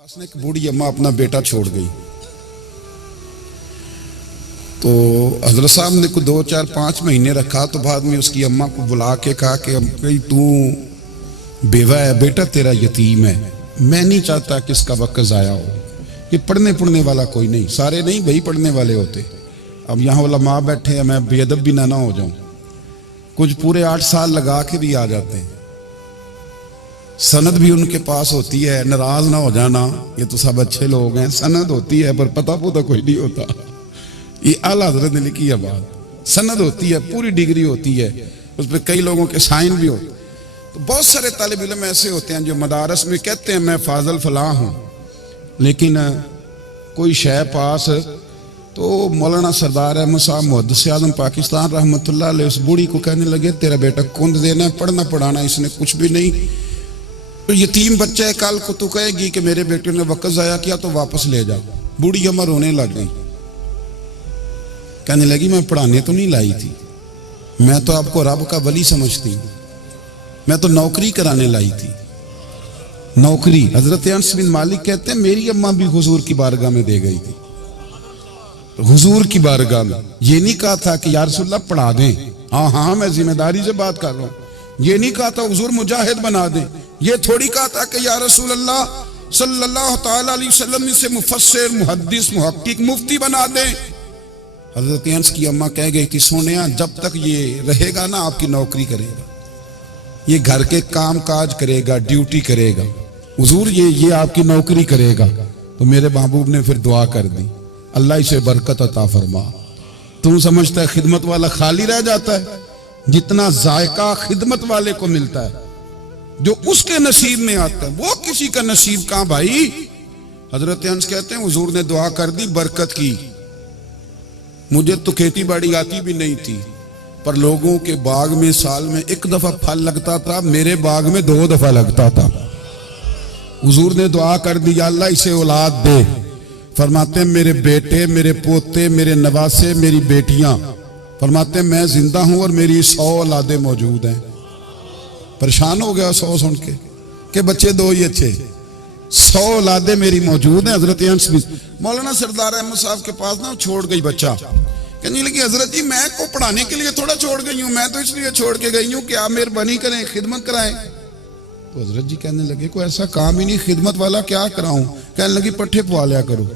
पास ने एक बूढ़ी अम्मा अपना बेटा छोड़ गई तो हजरत साहब ने को 2 4 5 महीने रखा। तो बाद में उसकी अम्मा को बुला के कहा कि भाई तू बेवा है, बेटा तेरा यतीम है, मैं नहीं चाहता कि इसका वक्त ज़ाया हो। ये पढ़ने वाला कोई नहीं, सारे नहीं भाई पढ़ने वाले होते। अब यहाँ वाला माँ बैठे हैं, मैं बेअदब भी ना हो जाऊँ। कुछ पूरे 8 साल लगा के भी आ जाते हैं, सनद भी उनके पास होती है, नाराज ना हो जाना, ये तो सब अच्छे लोग हैं। सनद होती है पर पता पुता कोई नहीं होता। ये आला हजरत ने लिखी है बात। सनद होती है, पूरी डिग्री होती है, उस पर कई लोगों के साइन भी होते। तो बहुत सारे तालिब इल्म ऐसे होते हैं जो मदारस में कहते हैं मैं फाजल फलाह हूँ, लेकिन कोई शय पास। तो मौलाना सरदार अहमद साहब मुहद्दिस आज़म पाकिस्तान रहमतुल्लाह अलैह उस बूढ़ी को कहने लगे तेरा बेटा कुंद देना है, पढ़ना पढ़ाना इसने कुछ भी नहीं, तो यतीम बच्चा है, कल को तू कहेगी कि मेरे बेटे ने वक्त ज़ाया किया तो वापस ले जाओ। बूढ़ी अम्मा रोने लग गई, कहने लगी मैं पढ़ाने तो नहीं लाई थी, मैं तो आपको रब का वली समझती हूँ, मैं तो नौकरी कराने लाई थी। नौकरी हजरत अनस बिन मालिक कहते हैं मेरी अम्मा भी हुजूर की बारगाह में दे गई थी। हुजूर की बारगाह में ये नहीं कहा था कि या रसूलल्लाह पढ़ा दें, हाँ हाँ मैं जिम्मेदारी से बात कर रहा हूँ। ये नहीं कहा था हुजूर मुजाहिद बना दें, ये थोड़ी कहा था कि या रसूलल्लाह सल्लल्लाहु तआला अलैहि वसल्लम से मुफस्सिर मुहद्दिस मुहक्किक मुफ्ती बना दें। हजरत अनस की अम्मा कह गई थी सोनिया जब तक ये रहेगा ना आपकी नौकरी करेगा, ये घर के काम काज करेगा, ड्यूटी करेगा, हुजूर ये आपकी नौकरी करेगा। तो मेरे महबूब ने फिर दुआ कर दी, अल्लाह इसे बरकत अता फरमा। तू समझता है खिदमत वाला खाली रह जाता है? जितना जायका खिदमत वाले को मिलता है, जो उसके नसीब में आता है, वो किसी का नसीब कहां भाई। हजरत अनस कहते हैं हुजूर ने दुआ कर दी, बरकत की। मुझे तो खेती बाड़ी आती भी नहीं थी, पर लोगों के बाग में साल में 1 दफा फल लगता था, मेरे बाग में 2 दफा लगता था। हुजूर ने दुआ कर दी अल्लाह इसे औलाद दे। फरमाते हैं मेरे बेटे, मेरे पोते, मेरे नवासे, मेरी बेटियां, फरमाते हैं मैं जिंदा हूं और मेरी 100 औलादे मौजूद हैं। परेशान हो गया 100 सुन के बच्चे 2 ही अच्छे, 100 औलादे मेरी मौजूद हैं। हजरत अनस भी मौलाना सरदार अहमद साहब के पास ना छोड़ गई बच्चा, कहने लगी हजरत जी मैं को पढ़ाने के लिए थोड़ा छोड़ गई हूँ, मैं तो इसलिए छोड़ के गई हूँ कि आप मेहरबानी करें, खिदमत कराएं। तो हजरत जी कहने लगे कोई ऐसा काम ही नहीं, खिदमत वाला क्या कराऊं। कहने लगी पट्ठे पवा लिया करो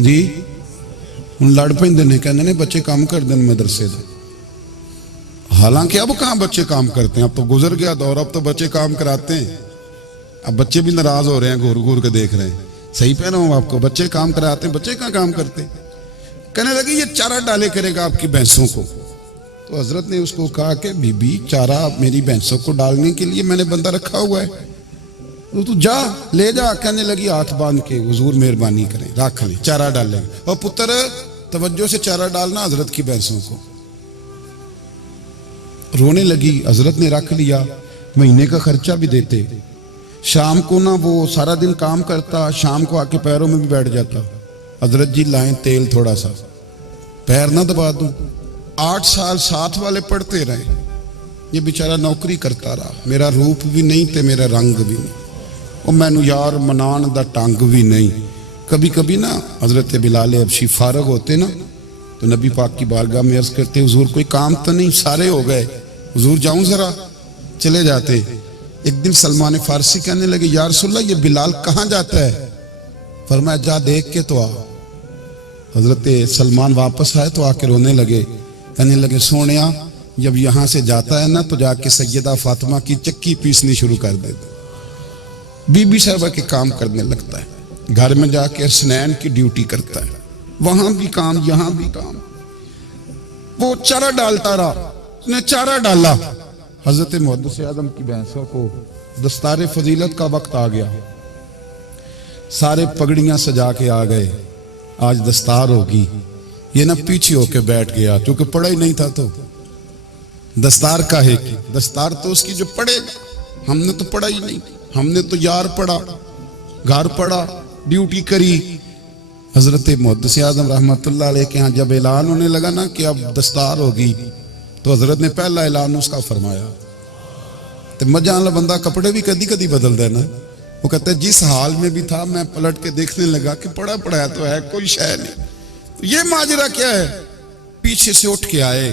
जी। हूँ लड़ पेंदे ने, कहने ने बच्चे काम कर दें मदरसे से। हालांकि अब कहाँ बच्चे काम करते हैं, अब तो गुजर गया दौर, अब तो बच्चे काम कराते हैं। अब बच्चे भी नाराज हो रहे हैं, घूर घूर के देख रहे हैं। सही कह रहा हूँ आपको, बच्चे काम कराते हैं, बच्चे कहाँ काम करते हैं। कहने लगी ये चारा डाले करेगा आपकी भैंसों को। तो हजरत ने उसको कहा कि बीबी चारा मेरी भैंसों को डालने के लिए मैंने बंदा रखा हुआ है, तो तू जा ले जा। कहने लगी हाथ बांध के हुजूर मेहरबानी करें रख ले, चारा डालें। और पुत्र तवज्जो से चारा डालना हजरत की भैंसों को। रोने लगी, हजरत ने रख लिया, महीने का खर्चा भी देते। शाम को ना वो सारा दिन काम करता, शाम को आके पैरों में भी बैठ जाता। हजरत जी लाएं तेल थोड़ा सा, पैर ना दबा दूं। 8 साल साथ वाले पढ़ते रहे, ये बेचारा नौकरी करता रहा। मेरा रूप भी नहीं ते मेरा रंग भी नहीं, और मैनू यार मनान दा टंग भी नहीं। कभी कभी ना हजरत बिलाल हबशी फारग होते ना, तो नबी पाक की बारगाह में अर्ज करते हुजूर कोई काम तो नहीं, सारे हो गए, हुजूर जाऊं जरा, चले जाते। एक दिन सलमान फारसी कहने लगे या रसूलल्लाह ये बिलाल कहाँ जाता है। फरमाया जा देख के तो आ। हजरत सलमान वापस आए तो आके रोने लगे, कहने लगे सोनिया जब यहाँ से जाता है ना तो जाके सैयदा फातिमा की चक्की पीसनी शुरू कर देता, बीबी साहबा के काम करने लगता है, घर में जाके स्नैन की ड्यूटी करता है, वहां भी काम यहाँ भी काम। वो चारा डालता रहा, उसने चारा डाला। हजरत मुहद्दिस आज़म की भैंसों को दस्तार फजीलत का वक्त आ गया, सारे पगड़ियां सजा के आ गए, आज दस्तार होगी। ये ना पीछे होके बैठ गया, क्योंकि पढ़ा ही नहीं था। तो दस्तार का है कि दस्तार तो उसकी जो पढ़ेगा, हमने तो पढ़ा ही नहीं, हमने तो यार पढ़ा, घर पढ़ा, ड्यूटी करी। हजरत मुहद्दिस आज़म रहमतुल्लाह अलैह के यहाँ जब ऐलान होने लगा ना कि अब दस्तार होगी, तो हजरत ने पहला ऐलान उसका फरमाया। तो मजा आला बंदा कपड़े भी कदी कदी बदल देना, وہ کہتے ہیں جس حال میں بھی تھا میں پلٹ کے دیکھنے لگا کہ پڑا پڑا تو ہے کوئی شے نہیں، تو یہ ماجرا کیا ہے؟ پیچھے سے اٹھ کے آئے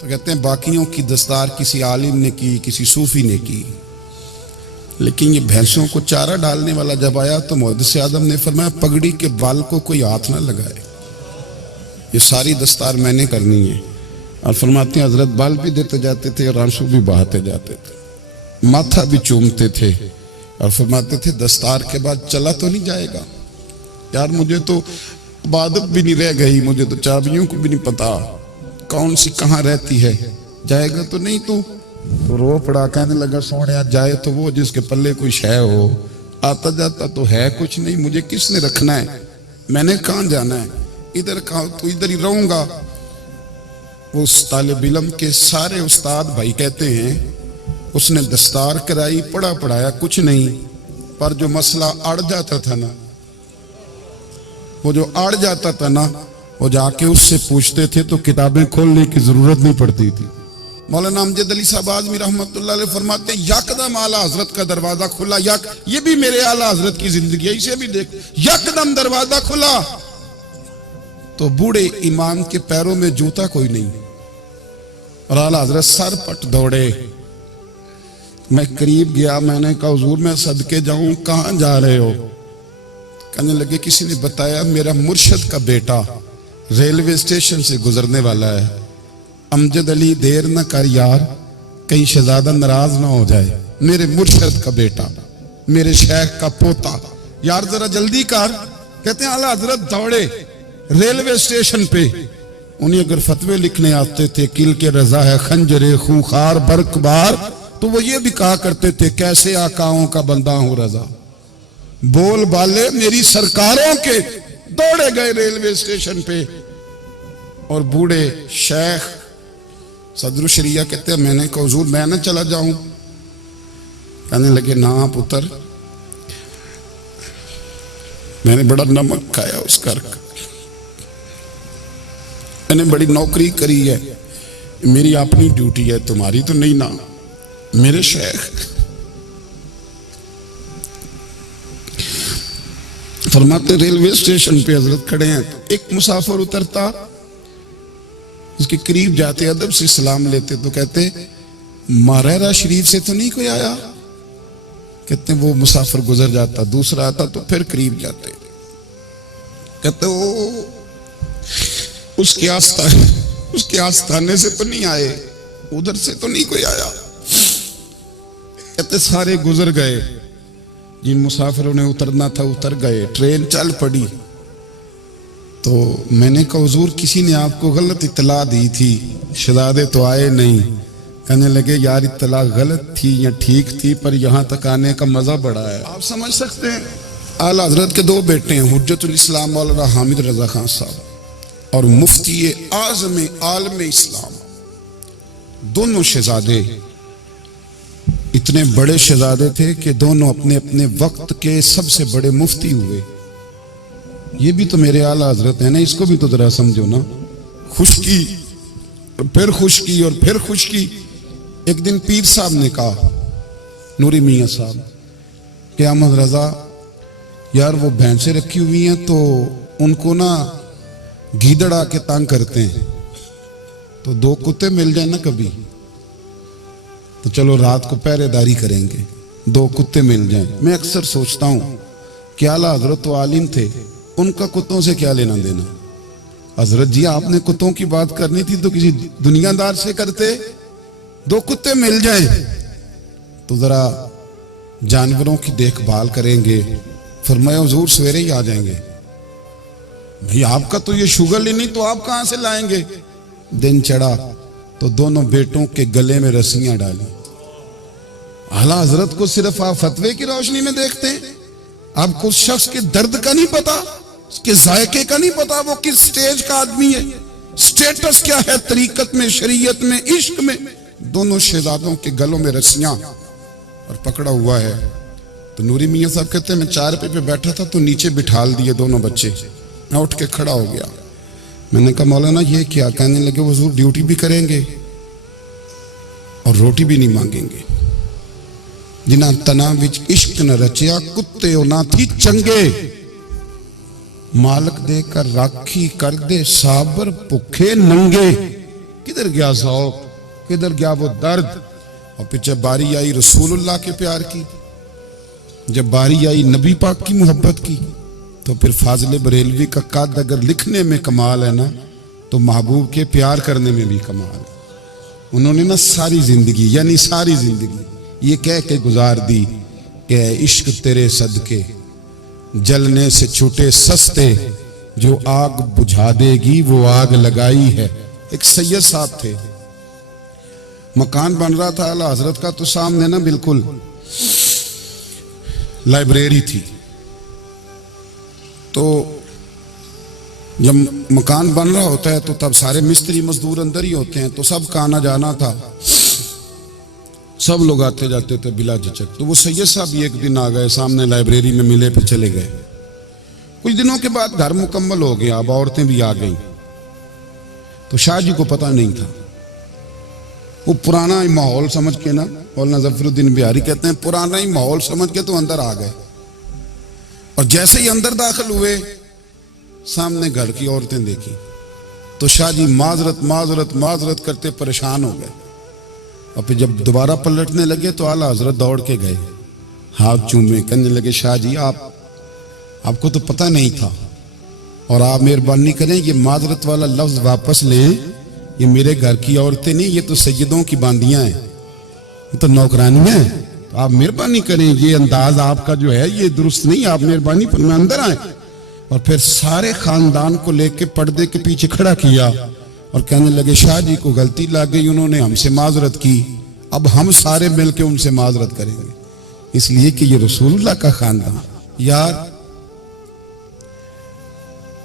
تو کہتے ہیں باقیوں کی دستار کسی عالم نے کی، کسی صوفی نے کی، لیکن یہ بھینسوں کو چارہ ڈالنے والا جب آیا تو محدث آدم نے فرمایا پگڑی کے بال کو کوئی ہاتھ نہ لگائے، یہ ساری دستار میں نے کرنی ہے۔ اور فرماتے ہیں حضرت بال بھی دیتے جاتے تھے اور آنسو بھی بہاتے جاتے تھے، ماتھا بھی چومتے تھے اور فرماتے تھے دستار کے بعد چلا تو نہیں جائے گا یار، مجھے تو عبادت بھی نہیں رہ گئی، مجھے تو چابیوں کو بھی نہیں پتا کون سی کہاں رہتی ہے، جائے گا تو نہیں؟ تو رو پڑا، کہنے لگا سونے جائے تو وہ جس کے پلے کوئی شے ہو، آتا جاتا تو ہے کچھ نہیں، مجھے کس نے رکھنا ہے، میں نے کہاں جانا ہے، ادھر کہاں تو ادھر ہی رہوں گا۔ وہ اس طالب علم کے سارے استاد بھائی کہتے ہیں اس نے دستار کرائی، پڑھا پڑھایا کچھ نہیں، پر جو مسئلہ اڑ جاتا تھا نا، وہ جو اڑ جاتا تھا نا، وہ جا کے اس سے پوچھتے تھے تو کتابیں کھولنے کی ضرورت نہیں پڑتی تھی۔ مولانا امجد علی صاحب اعظمی رحمۃ اللہ علیہ فرماتے ہیں یکدم اعلیٰ حضرت کا دروازہ کھلا، یہ بھی میرے اعلیٰ حضرت کی زندگی ہے، اسے بھی دیکھ، یکدم دروازہ کھلا تو بوڑھے امام کے پیروں میں جوتا کوئی نہیں، اور اعلیٰ حضرت سر پٹ دوڑے۔ میں قریب گیا، میں نے کہا حضور میں صدقے جاؤں، کہاں جا رہے ہو؟ کہنے لگے کسی نے بتایا میرا مرشد کا بیٹا ریلوے اسٹیشن سے گزرنے والا ہے، امجد علی دیر نہ کر یار، کہیں شہزادہ ناراض نہ ہو جائے، میرے مرشد کا بیٹا، میرے شیخ کا پوتا، یار ذرا جلدی کر۔ کہتے ہیں اعلیٰ حضرت دوڑے ریلوے اسٹیشن پہ، انہیں اگر فتوے لکھنے آتے تھے کل کے رضا ہے خنجر خونخوار برق بار، تو وہ یہ بھی کہا کرتے تھے کیسے آقاؤں کا بندہ ہوں رضا، بول بالے میری سرکاروں کے۔ دوڑے گئے ریلوے اسٹیشن پہ، اور بوڑھے شیخ صدر الشریعہ کہتے ہیں میں نے کہا حضور میں نہ چلا جاؤں؟ کہنے لگے نہ پتر، میں نے بڑا نمک کھایا اس گھر کا، میں نے بڑی نوکری کری ہے، میری اپنی ڈیوٹی ہے، تمہاری تو نہیں نا۔ میرے شیخ فرماتے ریلوے اسٹیشن پہ حضرت کھڑے ہیں، ایک مسافر اترتا، اس کے قریب جاتے ادب سے سلام لیتے تو کہتے ماریرا شریف سے تو نہیں کوئی آیا؟ کہتے وہ مسافر گزر جاتا، دوسرا آتا تو پھر قریب جاتے، کہتے وہ اس کے آستانے سے تو نہیں آئے، ادھر سے تو نہیں کوئی آیا۔ کہتے سارے گزر گئے، جن مسافروں نے اترنا تھا اتر گئے، ٹرین چل پڑی، تو میں نے کہا حضور کسی نے آپ کو غلط اطلاع دی تھی، شہزادے تو آئے نہیں۔ کہنے لگے یار اطلاع غلط تھی یا ٹھیک تھی، پر یہاں تک آنے کا مزہ بڑا ہے۔ آپ سمجھ سکتے ہیں اعلیٰ حضرت کے دو بیٹے ہیں، حجت الاسلام مولانا حامد رضا خان صاحب اور مفتی اعظم عالم اسلام، دونوں شہزادے اتنے بڑے شہزادے تھے کہ دونوں اپنے اپنے وقت کے سب سے بڑے مفتی ہوئے۔ یہ بھی تو میرے اعلیٰ حضرت ہیں نا، اس کو بھی تو ذرا سمجھو نا، خشکی پھر خشکی اور پھر خشکی۔ ایک دن پیر صاحب نے کہا، نوری میاں صاحب کہ احمد رضا یار وہ بھینسیں رکھی ہوئی ہیں تو ان کو نا گیدڑ آ کے تانگ کرتے ہیں، تو دو کتے مل جائیں نا کبھی تو چلو رات کو پہرے داری کریں گے، دو کتے مل جائیں۔ میں اکثر سوچتا ہوں کہ اعلیٰ حضرت تو عالم تھے، ان کا کتوں سے کیا لینا دینا؟ حضرت جی آپ نے کتوں کی بات کرنی تھی تو کسی دنیا دار سے کرتے، دو کتے مل جائیں تو ذرا جانوروں کی دیکھ بھال کریں گے۔ فرمایا حضور سویرے ہی آ جائیں گے۔ بھئی آپ کا تو یہ شوگر ہی نہیں تو آپ کہاں سے لائیں گے؟ دن چڑھا تو دونوں بیٹوں کے گلے میں رسیاں ڈالی۔ اعلیٰ حضرت کو صرف آپ فتوے کی روشنی میں دیکھتے ہیں، آپ کو اس شخص کے درد کا نہیں پتا، اس کے ذائقے کا نہیں پتا، وہ کس سٹیج کا آدمی ہے، سٹیٹس کیا ہے طریقت میں، شریعت میں، عشق میں۔ دونوں شہزادوں کے گلوں میں رسیاں اور پکڑا ہوا ہے۔ تو نوری میاں صاحب کہتے ہیں میں چارپے پہ بیٹھا تھا تو نیچے بٹھال دیے دونوں بچے، میں اٹھ کے کھڑا ہو گیا۔ میں نے کہا مولانا یہ کیا؟ کہنے لگے حضور ڈیوٹی بھی کریں گے اور روٹی بھی نہیں مانگیں گے۔ ਜਿਨ੍ਹਾਂ ਤਨਾਂ ਵਿੱਚ ਇਸ਼ਕ ਨ ਰਚਿਆ, ਕੁੱਤੇ ਉਹਨਾਂ ਥੀ ਚੰਗੇ। मालिक देकर राखी कर दे साबर भुखे नंगे। किधर गया ज़ौक़, किधर गया वो दर्द। और फिर जब बारी आई रसूलुल्लाह के प्यार की, जब बारी आई नबी पाक की मोहब्बत की, तो फिर फाजिल बरेलवी का कद अगर लिखने में कमाल है ना, तो महबूब के प्यार करने में भी कमाल है। उन्होंने ना सारी जिंदगी, यानी सारी जिंदगी ये कह के गुजार दी कि इश्क तेरे सदके जलने से छूटे सस्ते, जो आग बुझा देगी वो आग लगाई है। एक सैयद साहब थे, मकान बन रहा था आला हजरत का, तो सामने ना बिल्कुल लाइब्रेरी थी। तो जब मकान बन रहा होता है तो तब सारे मिस्त्री मजदूर अंदर ही होते हैं, तो सबका आना जाना था, सब लोग आते जाते थे बिला झिझक। तो वो सैयद साहब भी एक दिन आ गए, सामने लाइब्रेरी में मिले, पे चले गए। कुछ दिनों के बाद घर मुकम्मल हो गया, अब औरतें भी आ गईं। तो शाह जी को पता नहीं था, वो पुराना ही माहौल समझ के ना, मौलाना ज़फ़रुद्दीन बिहारी कहते हैं पुराना ही माहौल समझ के तो अंदर आ गए। और जैसे ही अंदर दाखिल हुए, सामने घर की औरतें देखी, तो शाह जी माजरत माजरत माजरत करते परेशान हो गए। और फिर जब दोबारा पलटने लगे तो आला हजरत दौड़ के गए, हाथ चूमे, कहने लगे शाह जी आपको तो पता नहीं था, और आप मेहरबानी करें ये माजरत वाला लफ्ज वापस लें, ये मेरे घर की औरतें नहीं, ये तो सैयदों की बांदियां हैं, ये तो नौकरानियां हैं। तो आप मेहरबानी करें, ये अंदाज आपका जो है ये दुरुस्त नहीं, आप मेहरबानी फरमाएं अंदर आए। और फिर सारे खानदान को लेके पर्दे के पीछे खड़ा किया और कहने लगे शाह जी को गलती लग गई, उन्होंने हमसे माजरत की, अब हम सारे मिलके उनसे माजरत करेंगे, इसलिए कि ये रसूलुल्लाह का खानदान। यार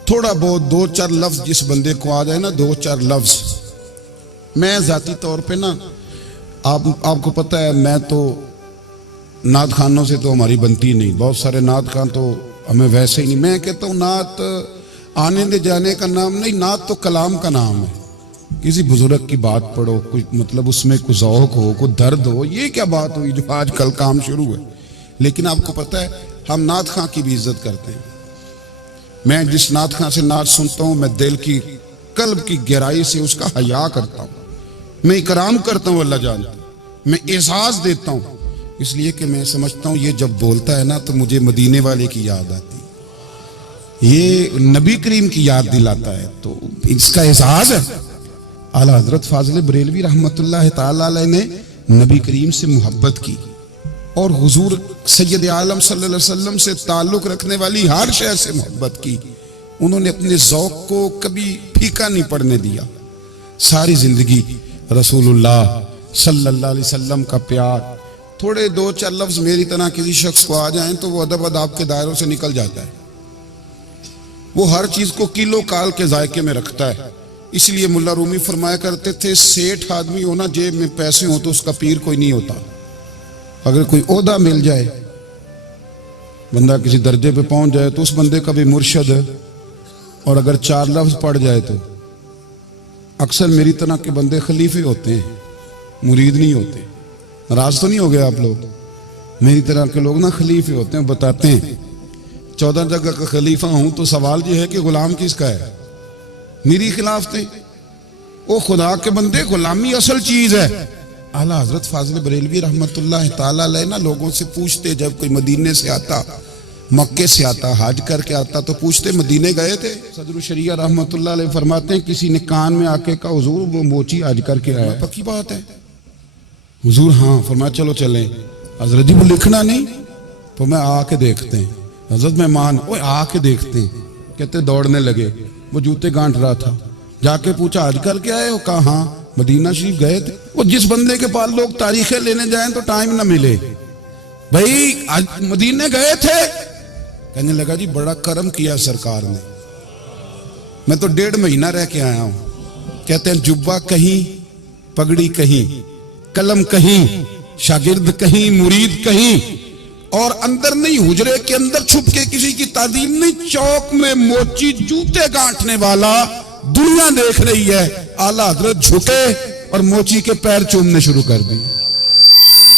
थोड़ा बहुत दो चार लफ्ज जिस बंदे को आ जाए ना, दो चार लफ्ज, मैं जाती तौर पे ना, आपको पता है मैं तो नात खानों से तो हमारी बनती नहीं, बहुत सारे नात खान तो हमें वैसे ही नहीं। मैं कहता हूँ नात आने दे जाने का नाम नहीं, नात तो कलाम का नाम है। किसी बुजुर्ग की बात पढ़ो, कुछ मतलब उसमें कुछ ज़ौक़ हो, कुछ दर्द हो, ये क्या बात हुई जो आज कल काम शुरू है। लेकिन आपको पता है हम नात खां की भी इज्जत करते हैं। मैं जिस नात खां से नात सुनता हूँ, मैं दिल की कल्ब की गहराई से उसका हया करता हूँ, मैं इकराम करता हूँ, अल्लाह जानता है, मैं एहसास देता हूँ, इसलिए कि मैं समझता हूँ ये जब बोलता है ना तो मुझे मदीने वाले की याद आती है, ये नबी करीम की याद दिलाता है, तो इसका एहसास है। आला हजरत फाजिल बरेलवी रहमतुल्लाह ताला अलैह ने नबी करीम से मोहब्बत की और हुजूर सैयद आलम सल्लल्लाहु अलैहि वसल्लम से ताल्लुक रखने वाली हर शय से मोहब्बत की। उन्होंने अपने ज़ौक़ को कभी फीका नहीं पड़ने दिया। सारी जिंदगी रसूलुल्लाह सल्लल्लाहु अलैहि वसल्लम का प्यार। थोड़े दो चार लफ्ज मेरी तरह किसी शख्स को आ जाएं तो वो अदब अदाब के दायरों से निकल जाता है। वो हर चीज को किलो काल के जायके में रखता है। इसलिए मुल्ला रूमी फरमाया करते थे, सेठ आदमी हो ना, जेब में पैसे हो तो उसका पीर कोई नहीं होता। अगर कोई ओहदा मिल जाए, बंदा किसी दर्जे पे पहुंच जाए तो उस बंदे का भी मुर्शद है, और अगर चार लफ्ज पढ़ जाए तो अक्सर मेरी तरह के बंदे खलीफे होते हैं, मुरीद नहीं होते। नाराज तो नहीं हो गए आप लोग? मेरी तरह के लोग ना खलीफे होते हैं, बताते हैं 14 जगह का खलीफा हूं तो सवाल ये है कि गुलाम किसका है? मेरी खिलाफ थे वो खुदा के बंदे, गुलामी असल चीज है। आला हजरत फाजिल बरेलवी रहमतुल्लाह ताला अलैह ना लोगों से पूछते, जब कोई मदीने से आता, मक्के से आता, हज करके आता तो पूछते मदीने गए थे? सदरुल शरिया रहमतुल्लाह अलैह फरमाते हैं किसी ने कान में आके कहा हुजूर वो मोची हज करके आया। पक्की बात है हुजूर? हाँ। फरमाया चलो चलें। हजरत जी वो लिखना नहीं, तो मैं आके देखते हैं। हजरत मेहमान ओए आके देखते हैं, कहते दौड़ने लगे। वो जूते गांठ रहा था, जाके पूछा हज करके आए हो? कहा हाँ। मदीना शरीफ गए थे? वो जिस बंदे के पास लोग तारीखें लेने जाएं तो टाइम ना मिले, भाई आज मदीने गए थे? कहने लगा जी बड़ा करम किया सरकार ने, मैं तो 1.5 महीना रह के आया हूं। कहते हैं जुब्बा कहीं, पगड़ी कहीं, कलम कहीं, शागिर्द कहीं, मुरीद कहीं, और अंदर नहीं, हुजरे के अंदर छुप के किसी की तादीम नहीं, चौक में मोची जूते गांठने वाला दुनिया देख रही है। आला हजरत झुके और मोची के पैर चूमने शुरू कर दिए।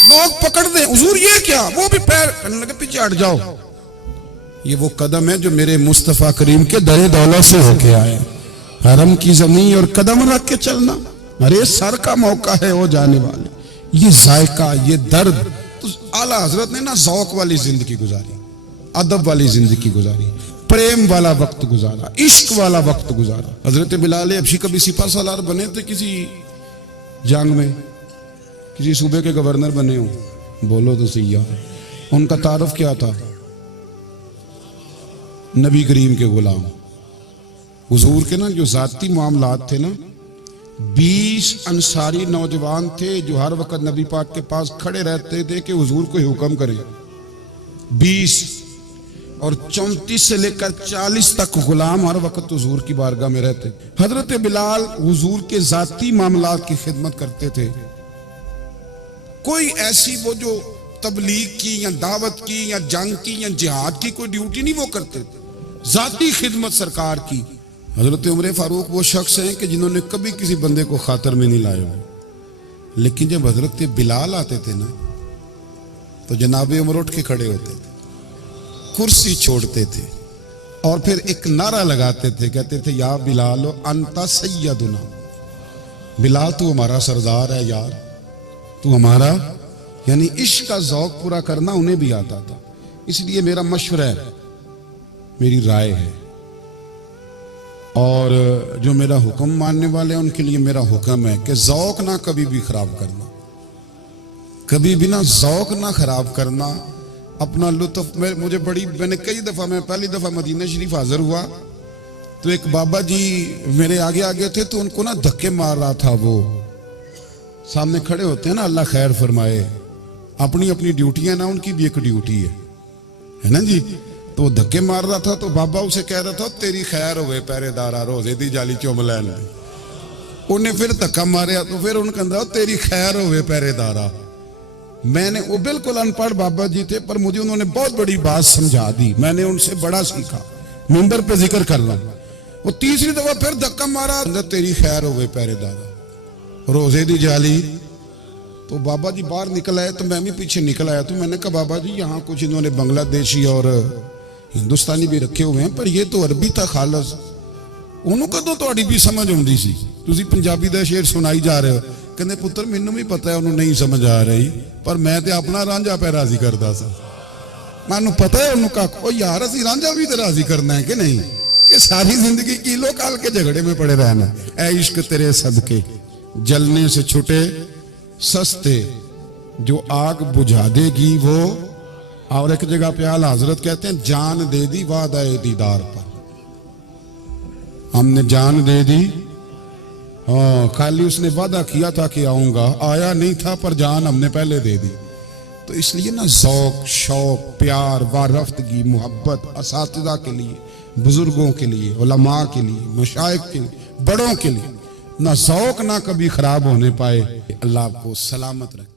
लोग پکڑ دیں حضور یہ کیا, وہ بھی پیر کہنے لگے پیچھے ہٹ جاؤ, یہ وہ قدم ہے جو میرے مصطفیٰ کریم کے در دولت سے ہو کے آئے, حرم کی زمین اور قدم رکھ کے چلنا, ارے سر کا موقع ہے وہ جانے والے, یہ ذائقہ, یہ درد. تو اعلیٰ حضرت نے نا ذوق والی زندگی گزاری, ادب والی زندگی گزاری, پریم والا وقت گزارا, عشق والا وقت گزارا. حضرت بلال ابشی کبھی سپاہ سالار بنے تھے کسی جنگ میں, کسی صوبے کے گورنر بنے ہوں, بولو تو سیاح. ان کا تعارف کیا تھا؟ نبی کریم کے غلام. حضور کے نا جو ذاتی معاملات تھے نا, 20 انصاری نوجوان تھے جو ہر وقت نبی پاک کے پاس کھڑے رہتے تھے کہ حضور کوئی حکم کرے. 20 اور 34 سے لے کر 40 تک غلام ہر وقت حضور کی بارگاہ میں رہتے. حضرت بلال حضور کے ذاتی معاملات کی خدمت کرتے تھے. کوئی ایسی وہ جو تبلیغ کی یا دعوت کی یا جنگ کی یا جہاد کی کوئی ڈیوٹی نہیں وہ کرتے تھے, ذاتی خدمت سرکار کی. حضرت عمر فاروق وہ شخص ہیں کہ جنہوں نے کبھی کسی بندے کو خاطر میں نہیں لایا ہو, لیکن جب حضرت بلال آتے تھے نا تو جناب عمر اٹھ کے کھڑے ہوتے تھے, کرسی چھوڑتے تھے اور پھر ایک نعرہ لگاتے تھے, کہتے تھے یا بلال انت سیدنا, بلال تو ہمارا سردار ہے یار, تو ہمارا. یعنی عشق کا ذوق پورا کرنا انہیں بھی آتا تھا. اس لیے میرا مشورہ ہے, میری رائے ہے, اور جو میرا حکم ماننے والے ہیں ان کے لیے میرا حکم ہے کہ ذوق نہ کبھی بھی خراب کرنا, کبھی بھی نہ ذوق نہ خراب کرنا, اپنا لطف. میں نے کئی دفعہ, میں پہلی دفعہ مدینہ شریف حاضر ہوا تو ایک بابا جی میرے آگے آگے تھے, تو ان کو نا دھکے مار رہا تھا. وہ سامنے کھڑے ہوتے ہیں نا, اللہ خیر فرمائے, اپنی اپنی ڈیوٹیاں نا, ان کی بھی ایک ڈیوٹی ہے نا جی. تو وہ دھکے مار رہا تھا تو بابا اسے کہہ رہا تھا تیری خیر ہوئے پہرے دارا روزے دی جالی چوم لین. انہیں پھر دھکا ماریا تو پھر ان کہا تیری خیر ہوئے پہرے دارا. میں نے, وہ بالکل ان پڑھ بابا جی تھے پر مجھے انہوں نے بہت بڑی بات سمجھا دی, میں نے ان سے بڑا سیکھا, منبر پہ ذکر کر رہا. وہ تیسری دفعہ پھر دھکا مارا, تیری خیر ہوئے پہرے دارا روزے دی جالی. تو بابا جی باہر نکل آئے تو میں بھی پیچھے نکل آیا. تو میں نے کہا بابا جی یہاں کچھ انہوں نے بنگلہ دیشی اور ہندوستانی بھی رکھے ہوئے ہیں, پر یہ تو عربی تھا خالص. انہوں کو تو تہاڈی بھی سمجھ آؤندی سی, تسی پنجابی دا شعر سنائی جا رہے ہو. کہندے پتر مینوں بھی پتہ ہے انہوں نہیں سمجھ آ رہی, پر میں تے اپنا رانجھا پہ راضی کردا سا. مینوں پتہ ہے انہوں کا او یار اسی رانجھا بھی تے راضی کرنا ہے کہ نہیں, کہ ساری زندگی کیلو کال کے جھگڑے میں پڑے رہنا. اے عشق تیرے صدقے جلنے سے چھٹے سستے, جو آگ بجھا دے گی وہ. اور ایک جگہ پہ اعلیٰ حضرت کہتے ہیں جان دے دی وعدہ دیدار پر, ہم نے جان دے دی. خالی اس نے وعدہ کیا تھا کہ آؤں گا, آیا نہیں تھا, پر جان ہم نے پہلے دے دی. تو اس لیے نا ذوق, شوق, پیار, وارفتگی, محبت اساتذہ کے لیے, بزرگوں کے لیے, علماء کے لیے, مشائخ کے لیے, بڑوں کے لیے, نہ ذوق نہ کبھی خراب ہونے پائے. اللہ آپ کو سلامت رکھے.